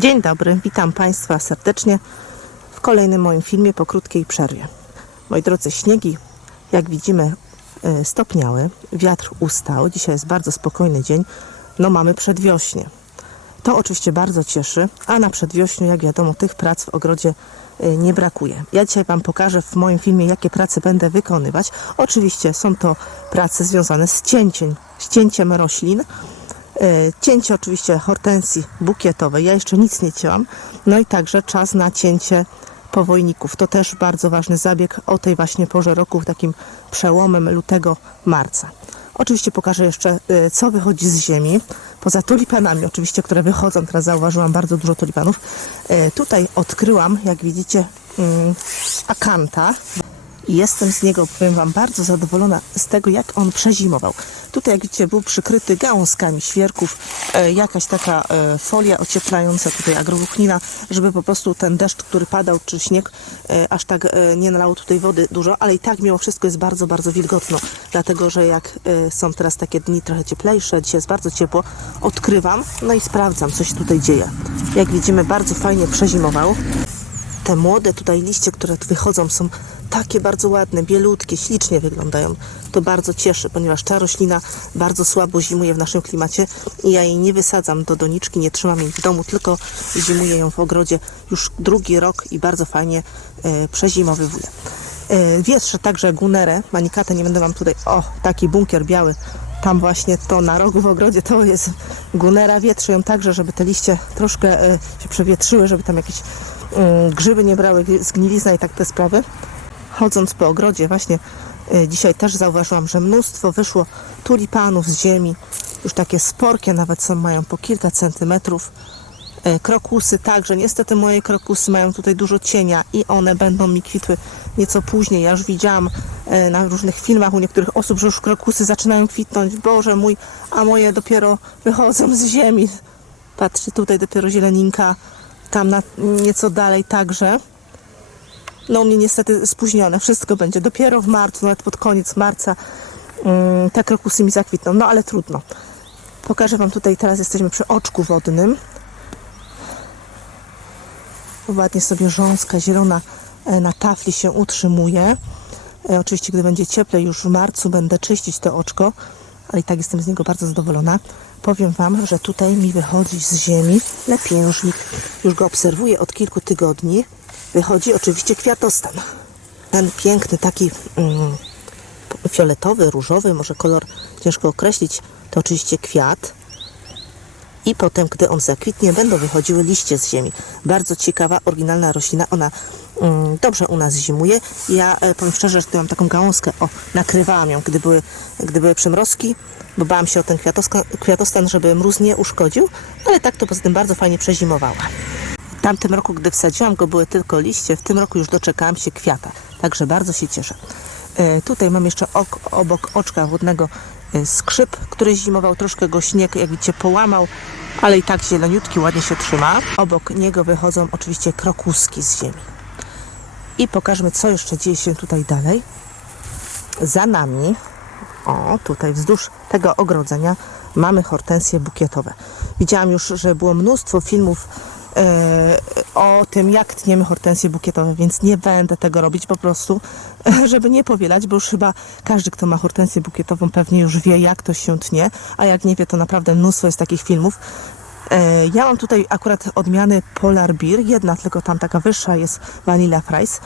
Dzień dobry, witam Państwa serdecznie w kolejnym moim filmie po krótkiej przerwie. Moi drodzy, śniegi, jak widzimy, e, stopniały, wiatr ustał, dzisiaj jest bardzo spokojny dzień, no mamy przedwiośnie. To oczywiście bardzo cieszy, a na przedwiośniu, jak wiadomo, tych prac w ogrodzie e, nie brakuje. Ja dzisiaj Wam pokażę w moim filmie, jakie prace będę wykonywać. Oczywiście są to prace związane z cięciem, z cięciem roślin, Cięcie oczywiście hortensji bukietowej. Ja jeszcze nic nie cięłam. No i także czas na cięcie powojników. To też bardzo ważny zabieg o tej właśnie porze roku, takim przełomem lutego, marca. Oczywiście pokażę jeszcze, e, co wychodzi z ziemi. Poza tulipanami oczywiście, które wychodzą, teraz zauważyłam bardzo dużo tulipanów. E, Tutaj odkryłam, jak widzicie, mm, akanta. Jestem z niego, powiem Wam, bardzo zadowolona z tego, jak on przezimował. Tutaj, jak widzicie, był przykryty gałązkami świerków, e, jakaś taka e, folia ocieplająca, tutaj agrowłóknina, żeby po prostu ten deszcz, który padał, czy śnieg, e, aż tak e, nie nalało tutaj wody dużo, ale i tak mimo wszystko jest bardzo, bardzo wilgotno, dlatego, że jak e, są teraz takie dni trochę cieplejsze, dzisiaj jest bardzo ciepło, odkrywam, no i sprawdzam, co się tutaj dzieje. Jak widzimy, bardzo fajnie przezimował te młode tutaj liście, które wychodzą, są takie bardzo ładne, bielutkie, ślicznie wyglądają. To bardzo cieszy, ponieważ ta roślina bardzo słabo zimuje w naszym klimacie i ja jej nie wysadzam do doniczki, nie trzymam jej w domu, tylko zimuję ją w ogrodzie już drugi rok i bardzo fajnie e. E, wietrze także gunerę, manikatę nie będę Wam tutaj, o, taki bunkier biały, tam właśnie to na rogu w ogrodzie to jest gunera, wietrzę ją także, żeby te liście troszkę e, się przewietrzyły, żeby tam jakieś grzyby nie brały, zgnilizna i tak te sprawy. Chodząc po ogrodzie właśnie e, dzisiaj też zauważyłam, że mnóstwo wyszło tulipanów z ziemi, już takie sporkie nawet są, mają po kilka centymetrów. E, Krokusy także, niestety moje krokusy mają tutaj dużo cienia i one będą mi kwitły nieco później. Ja już widziałam na różnych filmach u niektórych osób, że już krokusy zaczynają kwitnąć. Boże mój, a moje dopiero wychodzą z ziemi. Patrzcie, tutaj dopiero zieleninka, tam na, nieco dalej także. No u mnie niestety spóźnione, wszystko będzie dopiero w marcu, nawet pod koniec marca mm, te krokusy mi zakwitną, no ale trudno. Pokażę Wam tutaj, teraz jesteśmy przy oczku wodnym. Ładnie sobie rząska zielona e, na tafli się utrzymuje. E, Oczywiście, gdy będzie cieplej, już w marcu będę czyścić to oczko, ale i tak jestem z niego bardzo zadowolona. Powiem Wam, że tutaj mi wychodzi z ziemi lepiężnik. Już go obserwuję od kilku tygodni. Wychodzi oczywiście kwiatostan. Ten piękny, taki mm, fioletowy, różowy, może kolor ciężko określić, to oczywiście kwiat. I potem, gdy on zakwitnie, będą wychodziły liście z ziemi. Bardzo ciekawa, oryginalna roślina. Ona mm, dobrze u nas zimuje. Ja e, powiem szczerze, że tu mam taką gałązkę. O, nakrywałam ją, gdy były, gdy były przymrozki, bo bałam się o ten kwiatostan, żeby mróz nie uszkodził, ale tak to poza tym bardzo fajnie przezimowała. W tamtym roku, gdy wsadziłam go, były tylko liście. W tym roku już doczekałam się kwiata. Także bardzo się cieszę. E, tutaj mam jeszcze ok, obok oczka wodnego skrzyp, który zimował. Troszkę go śnieg, jak widzicie, połamał, ale i tak zieloniutki, ładnie się trzyma. Obok niego wychodzą oczywiście krokuski z ziemi. I pokażmy, co jeszcze dzieje się tutaj dalej. Za nami, o, tutaj wzdłuż tego ogrodzenia mamy hortensje bukietowe. Widziałam już, że było mnóstwo filmów e, o tym, jak tniemy hortensje bukietowe, więc nie będę tego robić po prostu, żeby nie powielać, bo już chyba każdy, kto ma hortensję bukietową, pewnie już wie, jak to się tnie, a jak nie wie, to naprawdę mnóstwo jest takich filmów. E, Ja mam tutaj akurat odmiany Polar Beer, jedna tylko tam taka wyższa jest Vanilla Fries.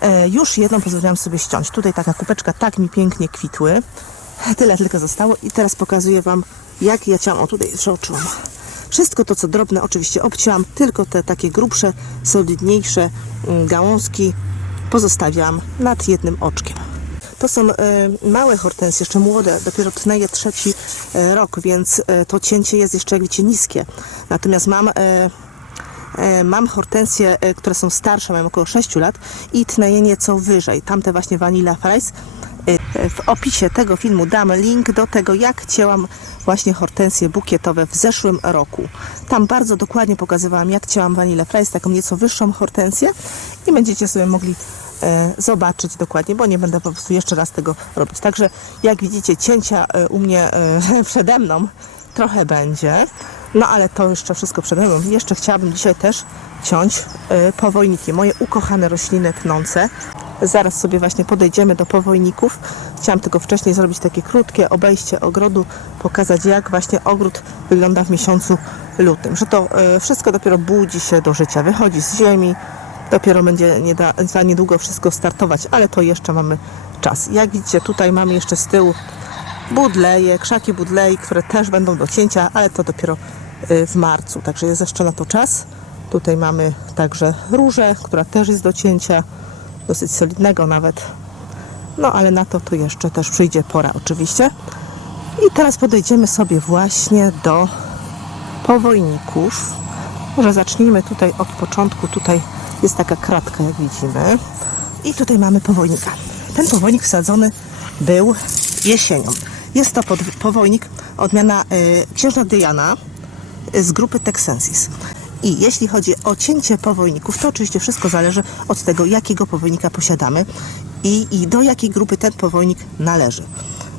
E, Już jedną pozwoliłam sobie ściąć. Tutaj taka kupeczka tak mi pięknie kwitły. Tyle tylko zostało i teraz pokazuję Wam, jak ja ciałam. O, tutaj przeoczyłam. Wszystko to, co drobne, oczywiście obcięłam, tylko te takie grubsze, solidniejsze mm, gałązki pozostawiam nad jednym oczkiem. To są e, małe hortensje, jeszcze młode, dopiero tneje trzeci e, rok, więc e, to cięcie jest jeszcze, jak widzicie, niskie. Natomiast mam, mam hortensje, które są starsze, mają około 6 lat i tneje nieco wyżej. Tamte właśnie Vanilla Fries. W opisie tego filmu dam link do tego, jak cięłam właśnie hortensje bukietowe w zeszłym roku. Tam bardzo dokładnie pokazywałam, jak cięłam Vanilla Fries, taką nieco wyższą hortensję i będziecie sobie mogli e, zobaczyć dokładnie, bo nie będę po prostu jeszcze raz tego robić. Także jak widzicie, cięcia e, u mnie e, przede mną trochę będzie. No ale to jeszcze wszystko przede mną. Jeszcze chciałabym dzisiaj też ciąć powojniki, moje ukochane rośliny tnące. Zaraz sobie właśnie podejdziemy do powojników. Chciałam tylko wcześniej zrobić takie krótkie obejście ogrodu, pokazać jak właśnie ogród wygląda w miesiącu lutym. Że to y, wszystko dopiero budzi się do życia, wychodzi z ziemi, dopiero będzie nie da, za niedługo wszystko startować, ale to jeszcze mamy czas. Jak widzicie, tutaj mamy jeszcze z tyłu budleje, krzaki budlei, które też będą do cięcia, ale to dopiero y, w marcu, także jest jeszcze na to czas. Tutaj mamy także różę, która też jest do cięcia, dosyć solidnego nawet. No ale na to tu jeszcze też przyjdzie pora oczywiście. I teraz podejdziemy sobie właśnie do powojników. Może zacznijmy tutaj od początku. Tutaj jest taka kratka, jak widzimy. I tutaj mamy powojnika. Ten powojnik wsadzony był jesienią. Jest to powojnik odmiana y, księżna Diana y, z grupy Texensis. I jeśli chodzi o cięcie powojników, to oczywiście wszystko zależy od tego, jakiego powojnika posiadamy i, i do jakiej grupy ten powojnik należy.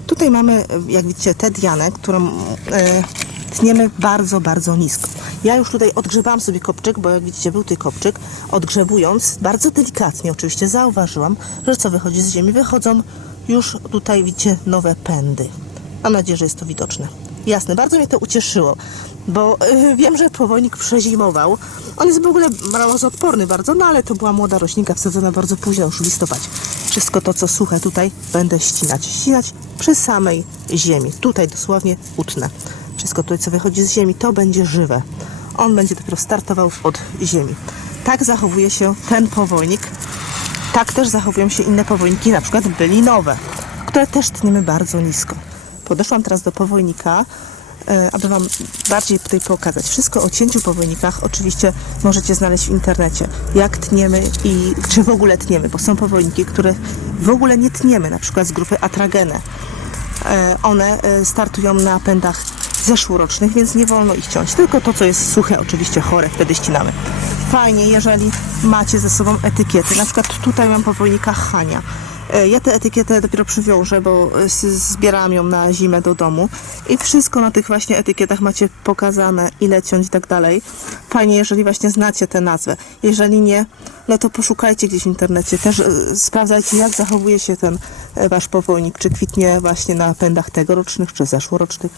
Tutaj mamy, jak widzicie, tę dianę, którą e, tniemy bardzo, bardzo nisko. Ja już tutaj odgrzewałam sobie kopczyk, bo jak widzicie, był tutaj kopczyk. Odgrzewując, bardzo delikatnie oczywiście, zauważyłam, że co wychodzi z ziemi, wychodzą już tutaj, widzicie, nowe pędy. Mam nadzieję, że jest to widoczne. Jasne, bardzo mnie to ucieszyło, bo y, wiem, że powojnik przezimował. On jest w ogóle mrozoodporny bardzo, no ale to była młoda roślinka wsadzona bardzo późno, już w listopadzie. Wszystko to, co suche tutaj, będę ścinać. Ścinać przy samej ziemi. Tutaj dosłownie utnę. Wszystko tutaj, co wychodzi z ziemi, to będzie żywe. On będzie dopiero startował od ziemi. Tak zachowuje się ten powojnik. Tak też zachowują się inne powojniki, na przykład bylinowe, które też tniemy bardzo nisko. Podeszłam teraz do powojnika, e, aby Wam bardziej tutaj pokazać. Wszystko o cięciu powojnikach oczywiście możecie znaleźć w internecie. Jak tniemy i czy w ogóle tniemy, bo są powojniki, które w ogóle nie tniemy, na przykład z grupy Atragene. One e, startują na pędach zeszłorocznych, więc nie wolno ich ciąć. Tylko to, co jest suche, oczywiście chore, wtedy ścinamy. Fajnie, jeżeli macie ze sobą etykiety. Na przykład tutaj mam powojnika Hania. E, Ja tę etykietę dopiero przywiążę, bo e, z- zbierałam ją na zimę do domu i wszystko na tych właśnie etykietach macie pokazane, ile ciąć i tak dalej. Fajnie, jeżeli właśnie znacie tę nazwę. Jeżeli nie, no to poszukajcie gdzieś w internecie. Też e, sprawdzajcie, jak zachowuje się ten wasz powojnik. Czy kwitnie właśnie na pędach tegorocznych, czy zeszłorocznych.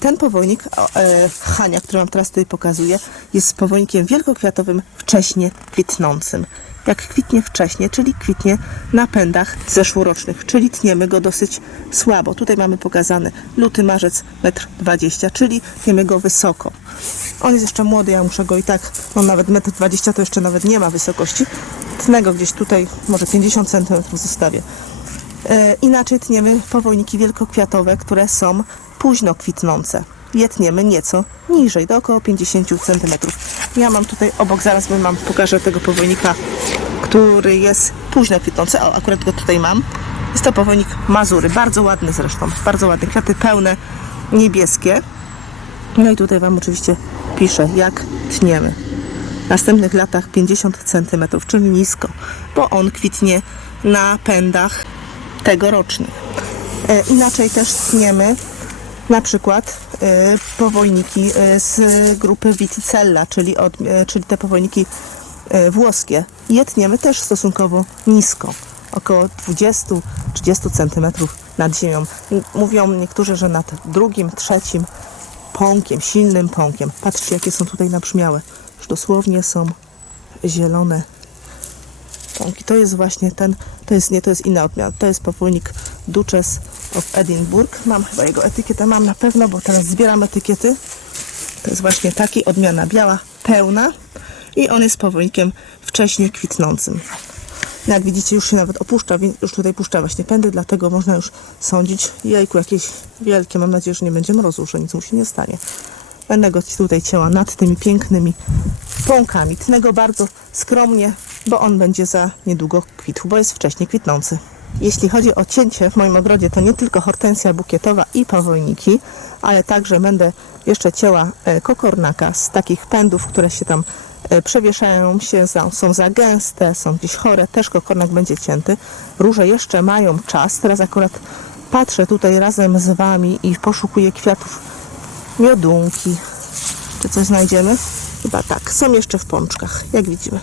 Ten powojnik, o, e, Hania, który Wam teraz tutaj pokazuję, jest powojnikiem wielkokwiatowym wcześnie kwitnącym. Jak kwitnie wcześnie, czyli kwitnie na pędach zeszłorocznych, czyli tniemy go dosyć słabo. Tutaj mamy pokazany luty, marzec 1,20 m, czyli tniemy go wysoko. On jest jeszcze młody, ja muszę go i tak, on nawet 1,20 m to jeszcze nawet nie ma wysokości. Tnę go gdzieś tutaj, może 50 cm zostawię. E, inaczej tniemy powojniki wielkokwiatowe, które są późno kwitnące. Je tniemy nieco niżej, do około 50 cm. Ja mam tutaj obok, zaraz wam pokażę tego powojnika, który jest późno kwitnący. O, akurat go tutaj mam. Jest to powojnik Mazury, bardzo ładny zresztą, bardzo ładny. Kwiaty pełne, niebieskie. No i tutaj Wam oczywiście piszę, jak tniemy. W następnych latach 50 cm, czyli nisko, bo on kwitnie na pędach tegorocznych. E, inaczej też tniemy na przykład e, powojniki e, z grupy Viticella, czyli, od, e, czyli te powojniki e, włoskie. Je tniemy też stosunkowo nisko, około 20-30 cm nad ziemią. Mówią niektórzy, że nad drugim, trzecim pąkiem, silnym pąkiem. Patrzcie, jakie są tutaj nabrzmiałe. Już dosłownie są zielone pąki. To jest właśnie ten, to jest nie, to jest inna odmiana. To jest powolnik Duchess of Edinburgh. Mam chyba jego etykietę, mam na pewno, bo teraz zbieram etykiety. To jest właśnie taki, odmiana biała, pełna i on jest powolnikiem wcześnie kwitnącym. No Jak widzicie, już się nawet opuszcza, więc już tutaj puszcza właśnie pędy, dlatego można już sądzić, jajku, jakieś wielkie, mam nadzieję, że nie będzie mrozu, że nic mu się nie stanie. Będę go tutaj cięła nad tymi pięknymi pąkami. Tnę go bardzo skromnie, bo on będzie za niedługo kwitł, bo jest wcześnie kwitnący. Jeśli chodzi o cięcie w moim ogrodzie, to nie tylko hortensja bukietowa i powojniki, ale także będę jeszcze cięła e, kokornaka z takich pędów, które się tam przewieszają, się są za gęste, są gdzieś chore, też kokornak będzie cięty. Róże jeszcze mają czas, teraz akurat patrzę tutaj razem z Wami i poszukuję kwiatów miodunki. Czy coś znajdziemy? Chyba tak. Są jeszcze w pączkach, jak widzimy.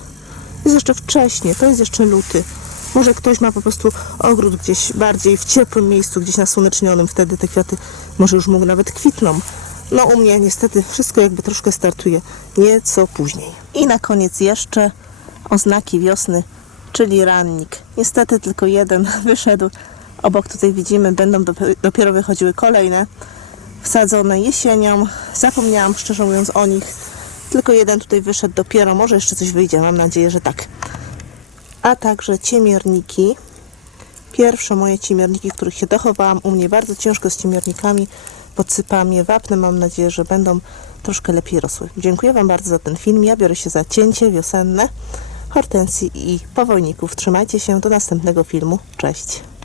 Jest jeszcze wcześnie, to jest jeszcze luty. Może ktoś ma po prostu ogród gdzieś bardziej w ciepłym miejscu, gdzieś nasłonecznionym, wtedy te kwiaty może już mu nawet kwitną. No u mnie niestety wszystko jakby troszkę startuje nieco później. I na koniec jeszcze oznaki wiosny, czyli rannik. Niestety tylko jeden wyszedł. Obok tutaj widzimy, będą dop- dopiero wychodziły kolejne wsadzone jesienią. Zapomniałam szczerze mówiąc o nich. Tylko jeden tutaj wyszedł dopiero. Może jeszcze coś wyjdzie. Mam nadzieję, że tak. A także ciemierniki. Pierwsze moje ciemierniki, których się dochowałam. U mnie bardzo ciężko z ciemiernikami. Podsypałam je wapnem. Mam nadzieję, że będą troszkę lepiej rosły. Dziękuję Wam bardzo za ten film. Ja biorę się za cięcie wiosenne hortensji i powojników. Trzymajcie się. Do następnego filmu. Cześć.